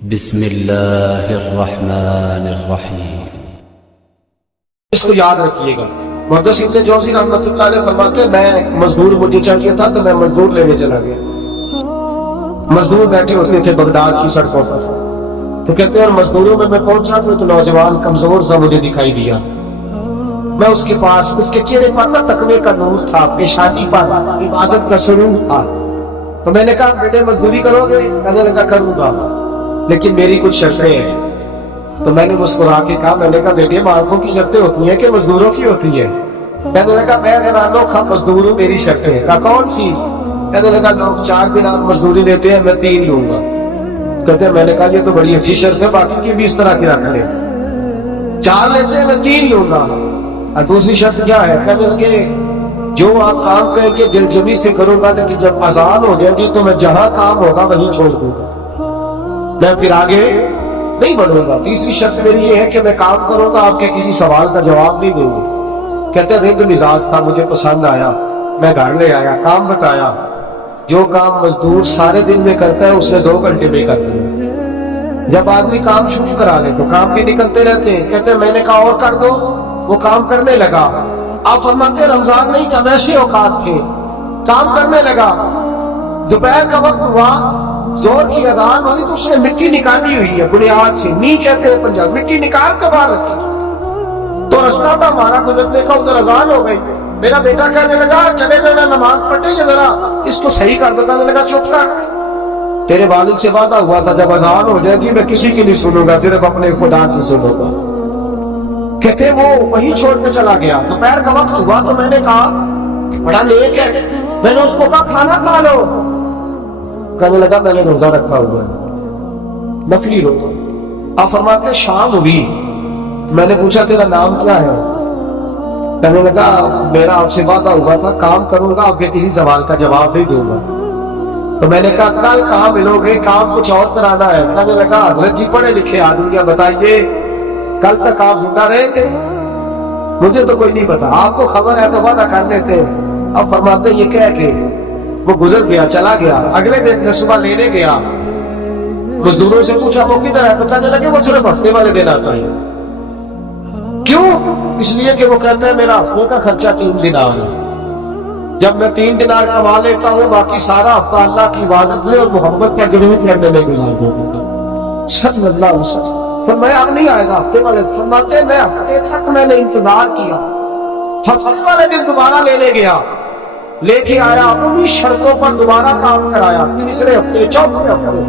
بسم اللہ الرحمن الرحیم۔ اس کو یاد رکھیے گا۔ محدث ابن جوزی رحمۃ اللہ علیہ فرماتے ہیں میں مزدور مجھے چاہیے تھا تو میں مزدور لینے چلا گیا۔ مزدور بیٹھے ہوتے تھے بغداد کی سڑکوں پر، تو کہتے ہیں اور مزدوروں میں پہنچا تو نوجوان کمزور سا مجھے دکھائی دیا۔ میں اس کے پاس، اس کے چہرے پر نہ تقوی کا نور تھا، پیشانی پر عبادت کا سرور تھا۔ تو میں نے کہا بیٹے مزدوری کرو گے؟ کہنے لگا کروں گا لیکن میری کچھ شرطیں ہیں۔ تو میں نے مسکرا کے کہا، میں نے کہا بیٹے مالکوں کی شرطیں ہوتی ہیں کہ مزدوروں کی ہوتی ہیں؟ کہنے لگا میں انوکھا مزدور ہوں، میری شرطیں ہیں۔ کہا کون سی؟ کہنے لگا لوگ 4 دینار مزدوری دیتے ہیں، میں 3 لوں گا۔ کہتے ہیں میں نے کہا یہ تو بڑی اچھی شرط ہے، باقی کی بھی اس طرح کی رکھ لیں۔ 4 لیتے ہیں میں 3 لوں گا۔ اور دوسری شرط کیا ہے؟ کہنے لگے جو آپ کام کریں گے دل جمی سے کروں گا، لیکن جب اذان ہو جائے گی تو میں جہاں کام ہوگا وہیں چھوڑ دوں گا، میں پھر آگے نہیں بڑھوں گا۔ تیسری شرط میری یہ ہے کہ میں کام کروں گا، آپ کے کسی سوال کا جواب نہیں دوں گا۔ کہتے ہیں رد مزاج تھا، مجھے پسند آیا، میں گھر لے آیا، کام بتایا۔ جو کام مزدور سارے دن میں کرتا ہے اس نے 2 گھنٹے میں کر دیا۔ جب آدمی کام شروع کرا لے تو کام بھی نکلتے رہتے ہیں۔ کہتے ہیں میں نے کہا اور کر دو، وہ کام کرنے لگا۔ آپ فرماتے ہیں رمضان نہیں تھا، ویسے اوقات تھے، کام کرنے لگا۔ دوپہر کا وقت ہوا، زور کی اذان ہوئی تو اس نے مٹی نکالی ہوئی ہے بنیاد سے، نی کہتے ہیں پنجاب، مٹی نکال کے باہر رکھی۔ تو رستہ تھا ہمارا گزرنے کا، ادھر اذان ہو گئی۔ میرا بیٹا کہنے لگا چلے جانا نماز پڑھنے کے، ذرا اس کو صحیح کر دو۔ کہنے لگا چپ کر، تیرے والد سے وعدہ ہوا تھا جب اذان ہو جائے گی میں کسی کی نہیں سنوں گا، صرف اپنے خدا کی سنوں گا۔ کہتے وہ وہیں چھوڑ کے چلا گیا۔ دوپہر کا وقت ہوا تو میں نے کہا بڑا نیک ہے، میں نے اس کو کہا کھانا کھا لو۔ کہنے لگا میں نے روزہ رکھا ہوا ہے، نفلی روزہ۔ آپ فرماتے شام ہوئی، میں نے پوچھا تیرا نام کیا ہے؟ کہنے لگا میرا آپ سے وعدہ ہوا تھا کام کروں گا، آپ کے کسی سوال کا جواب نہیں دوں گا۔ تو میں نے کہا کل کہاں ملو گے؟ کام کچھ اور کرانا ہے۔ کہنے لگا حضرت جی پڑھے لکھے آدمی، بتائیے کل تک آپ زندہ رہیں گے؟ مجھے تو کوئی نہیں پتا، آپ کو خبر ہے تو وعدہ کرنے تھے۔ اب فرماتے یہ کہہ کے وہ گزر گیا، چلا گیا۔ اگلے دن میں صبح لینے گیا، مزدوروں سے پوچھا وہ کدھر ہے؟ تو کہنے لگے وہ صرف ہفتے والے دن آتا ہے۔ کیوں؟ اس لیے کہ وہ کہتا ہے میرا ہفتے کا خرچہ 3 دینار ہے، جب میں 3 دینار کما لیتا ہوں باقی سارا ہفتہ اللہ کی عبادت میں اور محبت پر ضرورت کرنے میں گزار دیتا ہوں۔ صلی اللہ علیہ وسلم فرمایا اب نہیں آئے گا ہفتے والے۔ فرماتے میں ہفتے تک میں نے انتظار کیا، ہفتے والے دن دوبارہ لینے گیا، لے کے آیا، انہی شرطوں پر دوبارہ کام کرایا۔ تیسرے ہفتے، چوتھے ہفتے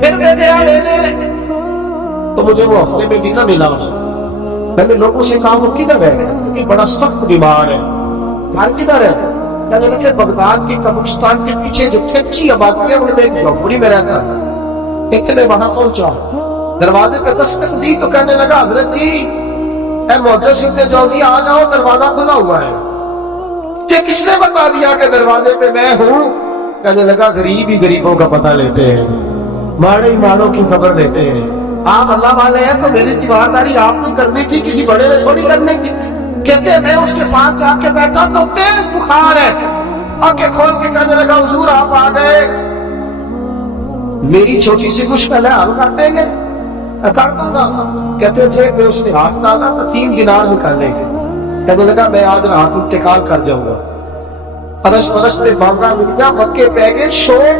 پھر میں گیا لینے تو مجھے وہ ہفتے میں بھی نہ ملا۔ میں نے لوگوں سے کہا وہ کدھر ہے؟ کہ بڑا سخت بیمار ہے۔ گھر کدھر ہے؟ کہنے لگے بغداد کی قبرستان کے پیچھے جو کچی آبادی ہے ان میں ایک جھونپڑی میں رہتا تھا۔ اتنے وہاں پہنچا، دروازے پہ دستک دی تو کہنے لگا حضرت جی اے محدث ابن جوزی آ جاؤ، دروازہ کھلا ہوا ہے۔ کہ کس نے بتا دیا کہ دروازے پہ میں ہوں؟ کہنے لگا غریب ہی غریبوں کا پتہ لیتے ہیں، ماڑے ہی ماڑوں کی خبر لیتے ہیں، آپ اللہ والے ہیں تو میری تیمارداری آپ کی کرنی تھی، کسی بڑے نے تھوڑی کرنی تھی۔ کہتے ہیں میں اس کے پاس جا کے بیٹھا تو تیز بخار ہے، آنکھیں کھول کے کہنے لگا حضور آپ آ گئے، میری چھوٹی سی مشکل ہے حل کر دیں گے؟ کر دوں گا۔ کہتے تھے میں اس نے ہاتھ ڈالا تو 3 دینار نکالنے تھے۔ کہنے لگا میں آج رات انتقال کر جاؤں گا۔ فرش فرش نے مانگا مل گیا، مکے پہ گئے شور،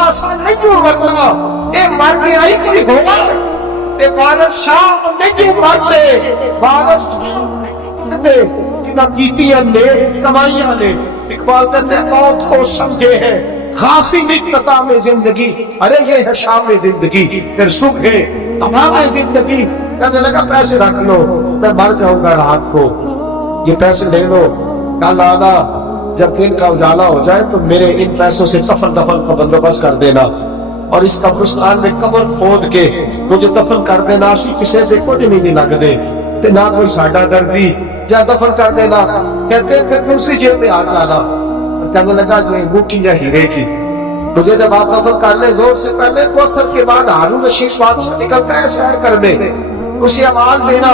آسان نہیں ہو مرنا، اے مر گیا ہی کوئی ہوگا، اے بارش شاہ نہیں مرتے، بارش نہ کیتیاں لے کمائیاں لے۔ اقبال کہتے ہیں موت کو سمجھے ہے غافل اقتدام زندگی، ارے یہ ہے شام زندگی، پھر صبح ہے تمام زندگی۔ کہنے لگا پیسے رکھ لو، میں مر جاؤں گا رات کو، یہ پیسے لے لو، کل آنا جب دن کا اجالا ہو جائے تو میرے ان پیسوں سے کفن دفن کا بندوبست کر دینا، اور اس قبرستان میں قبر کھود کے مجھے دفن کر دینا، کسی سے کچھ نہیں لگ دے نہ کوئی ساڈا دردی، یا دفن کر دینا۔ کہتے پھر دوسری جیب میں ہاتھ ڈالا، کہنے لگا جو انگوٹھی یا ہیرے کی، مجھے جب آپ دفن کر لیں زور سے پہلے تو اثر کے بعد ہارون رشید بادشاہ نکلتا ہے سیر کر دے، اسے آواز دینا،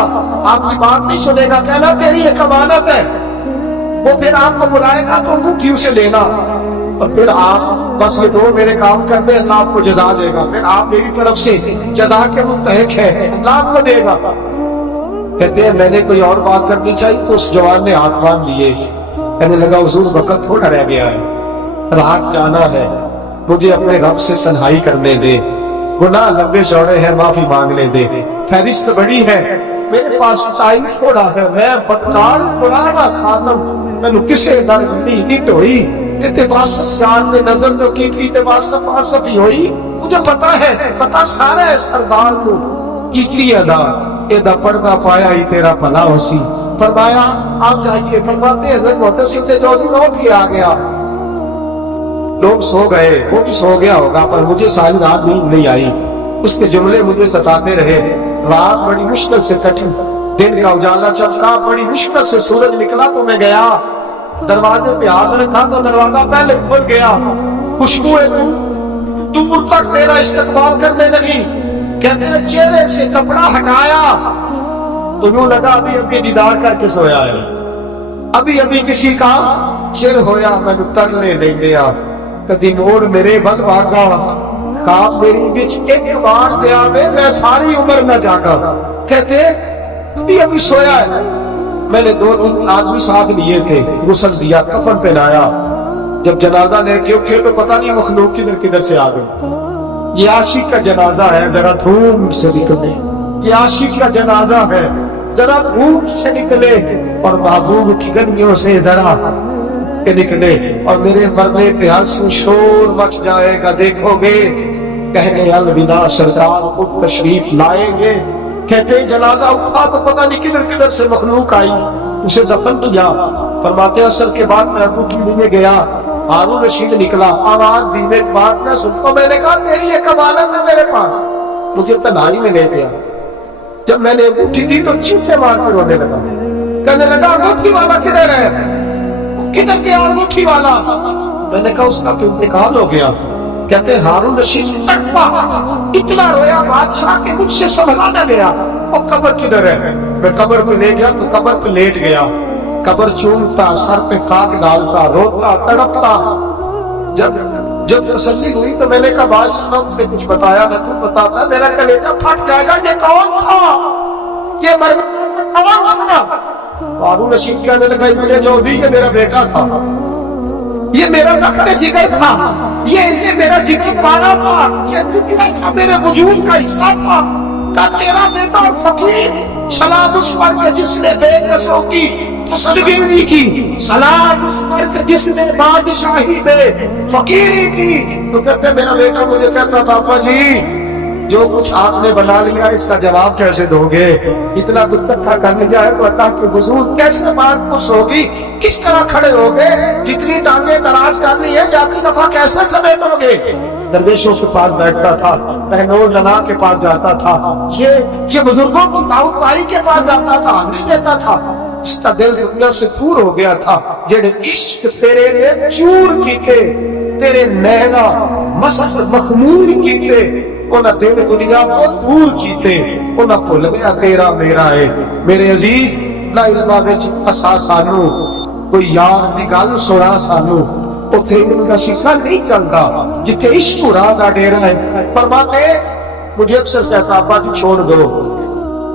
آپ کی بات نہیں سنے گا، کہنا تیری ایک امانت ہے، وہ پھر آپ کو بلائے گا تو انگوٹھی اسے لینا، اور پھر آپ بس یہ دو میرے کام کر دیں، اللہ آپ کو جزا دے گا، پھر آپ میری طرف سے جزا کے مستحق ہیں، اللہ آپ کو دے گا۔ کہتے ہیں میں نے کوئی اور بات کرنی چاہیے تو اس جوان نے ہاتھ باندھ لیے، کہنے لگا حضور وقت تھوڑا رہ گیا ہے، رات جانا ہے، مجھے اپنے رب سے تنہائی کرنے دے، گناہ لمبے چوڑے ہیں، معافی مانگنے دے، فہرست بڑی ہے، میرے پاس ٹائم تھوڑا ہے، میں بدکار قرآن خاتم مینوں کسے در دی نہیں ٹوئی، تے باسس جان نے نظر تو کی تے باسف فلسفی ہوئی، مجھے پتا ہے، پتا سارا ہے سردار کو کیتی ادا، ادا پڑھنا پایا ہی تیرا بھلا ہو سی۔ فرمایا آپ جائیے، فرماتے حضرت محتسب سے جوزی لوٹ کے آ گیا، لوگ سو گئے، وہ بھی سو گیا ہوگا، پر مجھے ساری رات نیند نہیں آئی، اس کے جملے مجھے ستاتے رہے، رات بڑی مشکل سے کٹی، دن کا اجالا چمکا، بڑی مشکل سے سورج نکلا تو میں گیا، دروازے پہ ہاتھ رکھا تو دروازہ پہلے کھل گیا، خوشبوئیں دور تک میرا استقبال کرنے لگی، کہتے ہیں چہرے سے کپڑا ہٹایا تو یوں لگا ابھی ابھی دیدار کر کے سویا ہے، ابھی ابھی کسی کا چر ہویا، میں ترنے دے گیا، کدی موڑ میرے بد بھاگا، کاپ میری بچ ایک بار دیا میں ساری عمر نہ جاگا، کہتے ابھی ابھی سویا ہے، میں نے 2 آدمی ساتھ لیے تھے، غسل دیا، کفن پہنایا، جب جنازہ لے کے اٹھے تو پتہ نہیں مخلوق کدھر سے آ گئی، یہ عاشق کا جنازہ ہے ذرا دھوم سے نکلے، یہ عاشق کا جنازہ ہے ذرا دھوم سے نکلے، اور محبوب کی گلیوں سے ذرا کے نکلے، اور میرے مرنے پہ ہنس شور مچ جائے گا، دیکھو گے کہنے الوداع سرکار خود تشریف لائیں گے، کہتے ہیں جنازہ اٹھا تو پتہ نہیں کدھر سے مخلوق آئی، اسے دفن کیا، فرماتے ہیں اثر کے بعد میں انگوٹھی لینے گیا، ہارون رشید نکلا، آواز دینے کے بعد میں سن کو میں نے کہا تیری ایک امانت ہے میرے پاس، مجھے تنہائی میں لے گیا، جب میں نے انگوٹھی دی تو چیخے مار کر رونے لگا، کہنے لگا انگوٹھی والا کدھر ہے، کدھر گیا انگوٹھی والا، میں نے کہا اس کا تو انتقال ہو گیا، کہتے ہیں ہارون رشید تڑپا، اتنا رویا بادشاہ کہ مجھ سے سنبھلا نہ گیا، وہ قبر کدھر ہے، میں قبر پہ لے گیا تو قبر پہ لیٹ گیا، قبر چومتا، سر پہ خاک ڈالتا، روتا، تڑپتا، جب تسلی ہوئی تو میں نے کہا بادشاہ نے اس نے کچھ بتایا نہ، تم بتاتا میرا کلیجہ پھٹ جائے گا، یہ کون تھا، یہ مرنے کون تھا، ہارون رشید کہنے لگا ابن جوزی یہ میرا بیٹا تھا، یہ میرا نقد جگر تھا، یہ میرا جگر پانا تھا، یہ میرے وجود کا حصہ تھا، کہ تیرا بیٹا فقیر، سلام اس پر کہ جس نے بے کسوں کی تصدیقی کی، سلام اس پر کہ جس نے بادشاہی میں فقیری کی، تو کہتے میرا بیٹا مجھے کہتا تھا ابا جی جو کچھ آپ نے بنا لیا اس کا جواب کیسے دو گے، اتنا کچھ اکٹھا کر لیا ہے تو اللہ کی حضور کیسے بات خوش ہوگی، کس طرح کھڑے ہوگے، کتنی ٹانگیں دراز کرنی ہے، جاتی دفعہ کیسے سمیٹو گے، درویشوں کے پاس بیٹھتا تھا، بہنور لنا کے پاس جاتا تھا، یہ بزرگوں کی دعوت پائی کے پاس جاتا تھا، نہیں دیتا تھا، اس کا دل دنیا سے دور ہو گیا تھا، جڑے عشق تیرے نے چور کیتے، تیرے نینا مست مخمور کیتے، انہاں دل دنیا کو دور کیتے، انہاں بھول گیا تیرا میرا ہے، میرے عزیز نہ علمہ وچ پھسا سانو، کوئی یار دی گل سنا سانو، اتھے ان کا شیشہ نہیں چلتا جتھے عشق راہ دا ڈیرا ہے، فرماتے مجھے اکثر کہتا ابا جی چھوڑ دو،